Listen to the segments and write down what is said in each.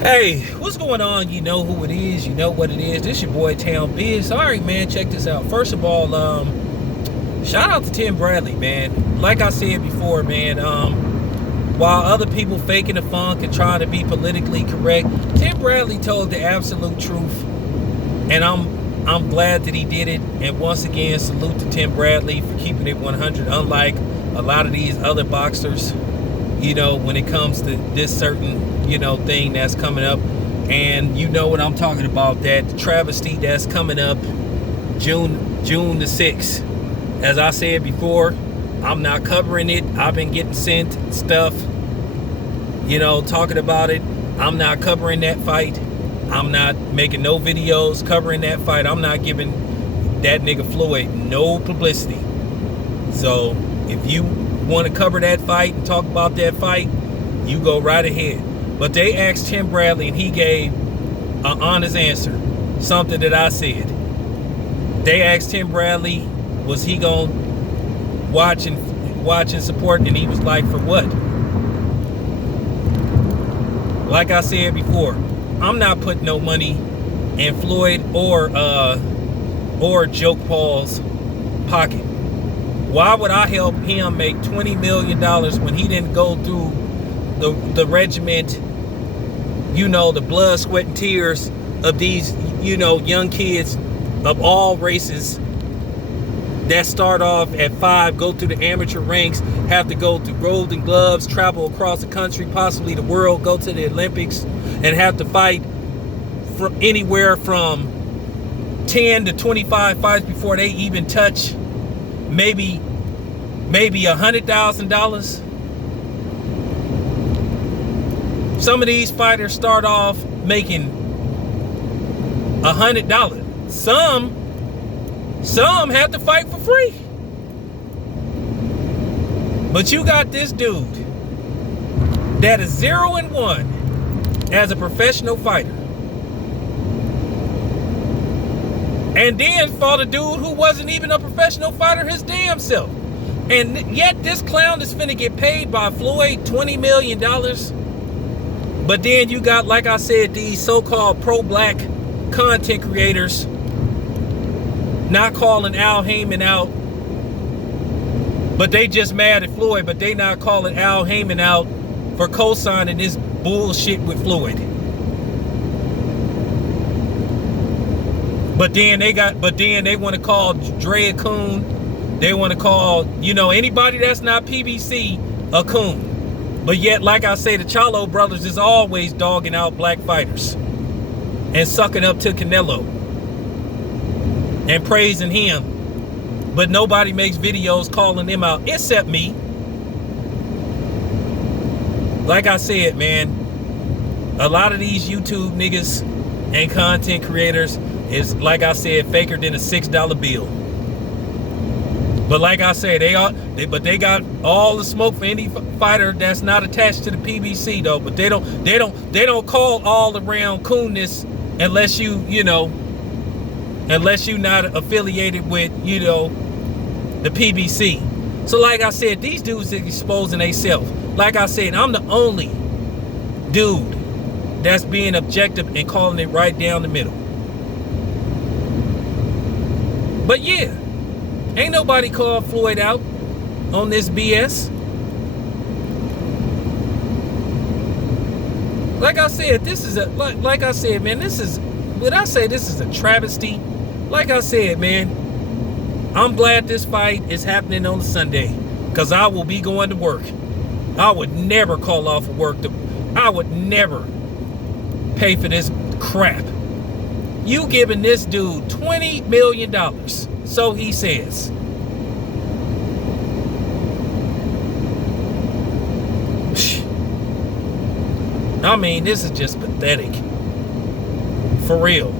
Hey, what's going on? You know who it is. You know what it is. This your boy Town Biz. All right, man. Check this out. First of all, shout out to Tim Bradley, man. Like I said before, man. While other people faking the funk and trying to be politically correct, Tim Bradley told the absolute truth, and I'm glad that he did it. And once again, salute to Tim Bradley for keeping it 100. Unlike a lot of these other boxers, you know, when it comes to this certain, you know, thing that's coming up. And you know what I'm talking about, that travesty that's coming up June the 6th. As I said before, I'm not covering it. I've been getting sent stuff, you know, talking about it. I'm not covering that fight. I'm not making no videos covering that fight. I'm not giving that nigga Floyd no publicity. So if you want to cover that fight and talk about that fight, you go right ahead. But they asked Tim Bradley and he gave an honest answer, something that I said. They asked Tim Bradley, was he gonna watch and support, and he was like, for what? Like I said before, I'm not putting no money in Floyd or Jake Paul's pocket. Why would I help him make $20 million when he didn't go through the regiment, you know, the blood, sweat, and tears of these, you know, young kids of all races that start off at 5, go through the amateur ranks, have to go through Golden Gloves, travel across the country, possibly the world, go to the Olympics, and have to fight from anywhere from 10 to 25 fights before they even touch maybe $100,000. Some of these fighters start off making $100. Some have to fight for free. But you got this dude that is 0-1 as a professional fighter, and then fought a dude who wasn't even a professional fighter his damn self. And yet this clown is finna get paid by Floyd $20 million. But then you got, like I said, these so-called pro-black content creators not calling Al Haymon out. But they just mad at Floyd, but they not calling Al Haymon out for co-signing this bullshit with Floyd. But then they want to call Dre a coon. They want to call, you know, anybody that's not PBC a coon. But yet, like I say, the Chalo brothers is always dogging out black fighters and sucking up to Canelo and praising him. But nobody makes videos calling them out except me. Like I said, man, a lot of these YouTube niggas and content creators is, like I said, faker than a $6 bill. But like I said, they got all the smoke for any fighter that's not attached to the PBC though. But they don't call all around coonness unless you not affiliated with, you know, the PBC. So like I said, these dudes are exposing themselves. Like I said, I'm the only dude that's being objective and calling it right down the middle. But yeah, ain't nobody called Floyd out on this BS. Like I said, this is like I said, man, this is, when I say this is a travesty, like I said, man, I'm glad this fight is happening on a Sunday, because I will be going to work. I would never call off of work. I would never pay for this crap. You giving this dude $20 million, so he says. I mean, this is just pathetic. For real.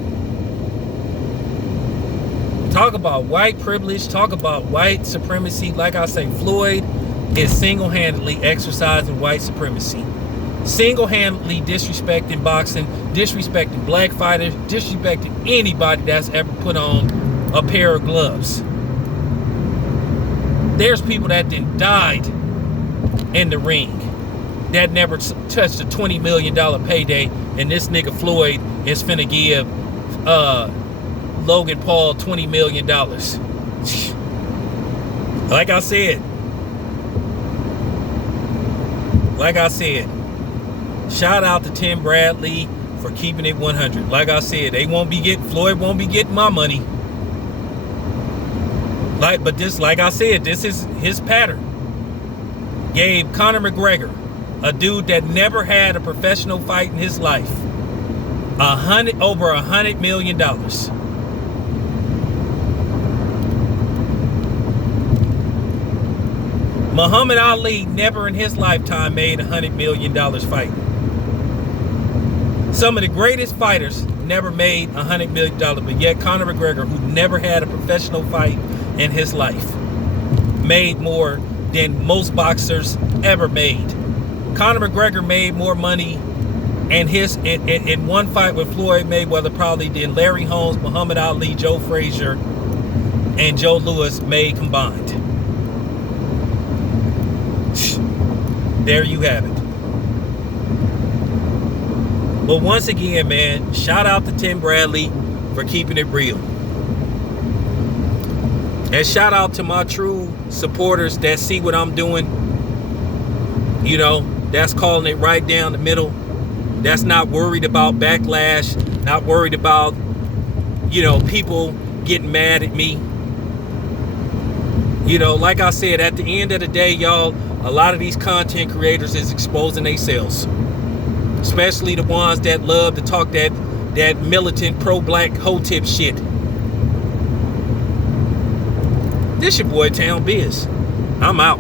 Talk about white privilege, talk about white supremacy. Like I say, Floyd is single-handedly exercising white supremacy. Single-handedly disrespecting boxing, disrespecting black fighters, disrespecting anybody that's ever put on a pair of gloves. There's people that then died in the ring. that never touched a $20 million payday, and this nigga Floyd is finna give Logan Paul $20 million. Like I said, shout out to Tim Bradley for keeping it 100. Like I said, Floyd won't be getting my money. Like I said, this is his pattern. Gave Conor McGregor, a dude that never had a professional fight in his life, over $100 million. Muhammad Ali never in his lifetime made $100 million fighting. Some of the greatest fighters never made $100 million, but yet Conor McGregor, who never had a professional fight in his life, made more than most boxers ever made. Conor McGregor made more money in one fight with Floyd Mayweather probably than Larry Holmes, Muhammad Ali, Joe Frazier, and Joe Louis made combined. There you have it. But once again, man, shout out to Tim Bradley for keeping it real. And shout out to my true supporters that see what I'm doing. You know, that's calling it right down the middle. That's not worried about backlash, not worried about, people getting mad at me. Like I said, at the end of the day, y'all, a lot of these content creators is exposing themselves. Especially the ones that love to talk that militant pro-black hoe-tip shit. This your boy Town Biz. I'm out.